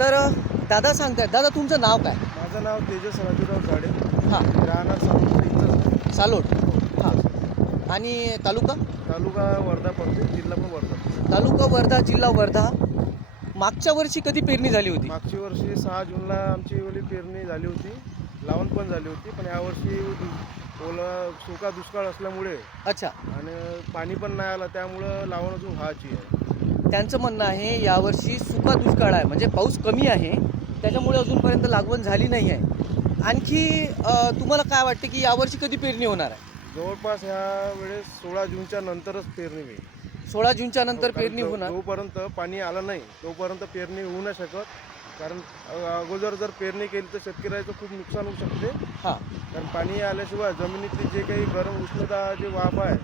तर दादा सांगतायत, दादा तुमचं नाव काय? माझं नाव तेजस राजूराव झाडे. हां, राहणार सालोड इथंच. सालोड. हां, आणि तालुका? तालुका वर्धा पडते, जिल्हा पण वर्धा. तालुका वर्धा, जिल्हा वर्धा. मागच्या वर्षी कधी पेरणी झाली होती? मागच्या वर्षी 6 जूनला आमची ओली पेरणी झाली होती, लावण पण झाली होती. पण यावर्षी ओला सुका दुष्काळ असल्यामुळे अच्छा, आणि पाणी पण नाही आलं, त्यामुळं लावण अजून व्हायची आहे. त्यांचं म्हणणं आहे यावर्षी सुका दुष्काळ आहे, म्हणजे पाऊस कमी आहे, त्याच्यामुळे अजूनपर्यंत लागवड झाली नाही आहे. आणखी तुम्हाला काय वाटते की यावर्षी कधी पेरणी होणार आहे? जवळपास ह्या वेळेस 16 जूनच्या नंतरच पेरणी होईल. 16 जूनच्या नंतर कारण पेरणी होणार. जोपर्यंत पाणी आलं नाही तोपर्यंत पेरणी होऊ नाही शकत. कारण अगोदर जर पेरणी केली तर शेतकऱ्याचं खूप नुकसान होऊ शकते. हां, कारण पाणी आल्याशिवाय जमिनीतली जे काही गरम उष्णता जे वाफ आहे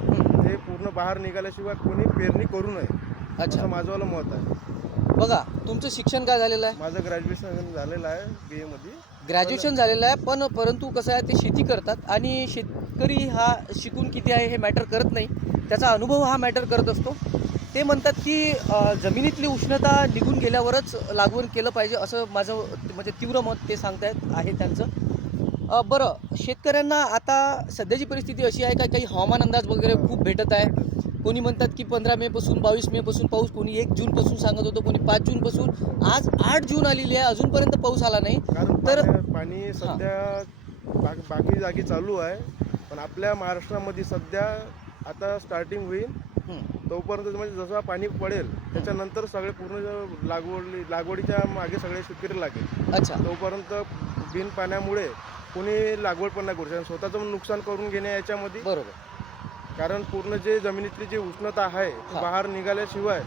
ते पूर्ण बाहेर निघाल्याशिवाय कोणी पेरणी करू नये, अच्छा. असं माझंवालं मत आहे. बघा तुमचं शिक्षण काय झालेलं आहे? माझं ग्रॅज्युएशन झालेलं आहे BA मध्ये. ग्रॅज्युएशन झालेलं आहे, पण परंतु कसं आहे ते शेती करतात आणि शेतकरी हा शिकून किती आहे हे मॅटर करत नाही, त्याचा अनुभव हा मॅटर करत असतो. ते म्हणतात की जमिनीतली उष्णता निघून गेल्यावरच लागवड केलं पाहिजे, असं माझं म्हणजे तीव्र मत ते सांगतायत आहे त्यांचं. बरं, शेतकऱ्यांना आता सध्याची परिस्थिती अशी आहे का काही हवामान अंदाज वगैरे खूप भेटत आहे. कोणी म्हणतात की 15 मेपासून 22 मेपासून पाऊस, कोणी 1 जूनपासून सांगत होतं, कोणी 5 जूनपासून. आज 8 जून आलेली आहे, अजूनपर्यंत पाऊस आला नाही. कारण तर पाणी सध्या बाकी जागी चालू आहे, पण आपल्या महाराष्ट्रामध्ये सध्या आता स्टार्टिंग होईल. तोपर्यंत म्हणजे जसं पाणी पडेल त्याच्यानंतर सगळे पूर्ण लागवडीच्या मागे सगळे शेतकरी लागेल. अच्छा, तोपर्यंत बिन पाण्यामुळे कोणी लागवड पण नाही करू शकत, स्वतःचं पण नुकसान करून घेणे याच्यामध्ये. बरोबर. कारण पूर्ण जे जमिनीतली जी उष्णता आहे ती बाहेर निघाल्याशिवाय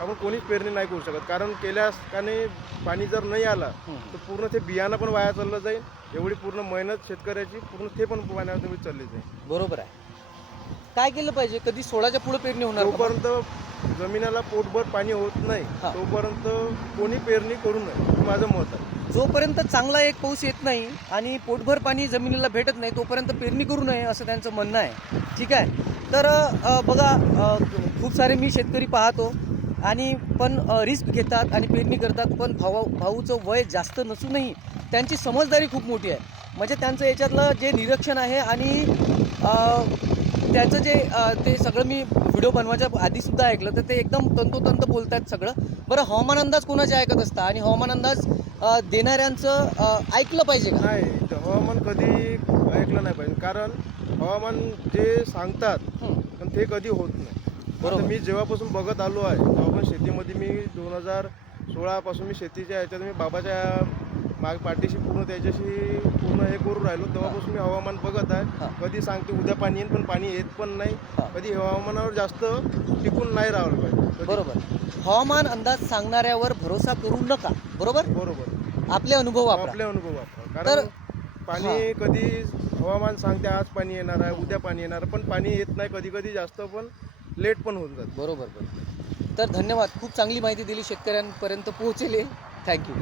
आपण कोणीच पेरणी नाही करू शकत. कारण केल्यास आणि पाणी जर नाही आलं तर पूर्ण ते बियाणं पण वाया चाललं जाईल. एवढी पूर्ण मेहनत शेतकऱ्याची पूर्ण ते पण पाण्यामध्ये चालली जाईल. बरोबर आहे. काय केलं पाहिजे? कधी 16च्या पुढे पेरणी होणार का? जोपर्यंत जमिनीला पोटभर पाणी होत नाही तोपर्यंत कोणी पेरणी करू नये, हे माझं मत आहे. जोपर्यंत चांगला एक पाऊस येत नाही आणि पोटभर पाणी जमिनीला भेटत नाही तोपर्यंत पेरणी करू नये, असं त्यांचं म्हणणं आहे. ठीक आहे. तर बघा, खूप सारे मी शेतकरी पाहतो आणि पण रिस्क घेतात आणि पेरणी करतात, पण भाऊचं वय जास्त नसूनही त्यांची समजदारी खूप मोठी आहे. म्हणजे त्यांचं याच्यातलं जे निरीक्षण आहे आणि त्याचं जे ते सगळं मी व्हिडिओ बनवायच्या आधीसुद्धा ऐकलं, तर ते एकदम तंतोतंत बोलत आहेत सगळं. बरं, हवामान अंदाज कोणाचे ऐकत असता आणि हवामान अंदाज देणाऱ्यांचं ऐकलं पाहिजे का? नाही, हवामान कधी ऐकलं नाही पाहिजे. कारण हवामान जे सांगतात पण ते कधी होत नाही. बरोबर. मी जेव्हापासून बघत आलो आहे, तेव्हापासून शेतीमध्ये मी 2016 पासून मी शेतीच्या ह्याच्यात मी बाबाच्या पाठीशी पूर्ण त्याच्याशी पूर्ण हे करून राहिलो. तेव्हापासून मी हवामान बघत आहे. कधी सांगते उद्या पाणी येईल पण पाणी येत पण नाही. कधी हवामानावर जास्त टिकून नाही राहिलं पाहिजे. बरोबर. हवामान अंदाज सांगणाऱ्यावर भरोसा करू नका. बरोबर. आपले अनुभव वापरा. कारण पाणी कधी हवामान सांगते आज पाणी येणार आहे, उद्या पाणी येणार, पण पाणी येत नाही. कधी कधी जास्त पण लेट पण होत जातं. बरोबर. तर धन्यवाद, खूप चांगली माहिती दिली, शेतकऱ्यांपर्यंत पोहोचले. थँक्यू.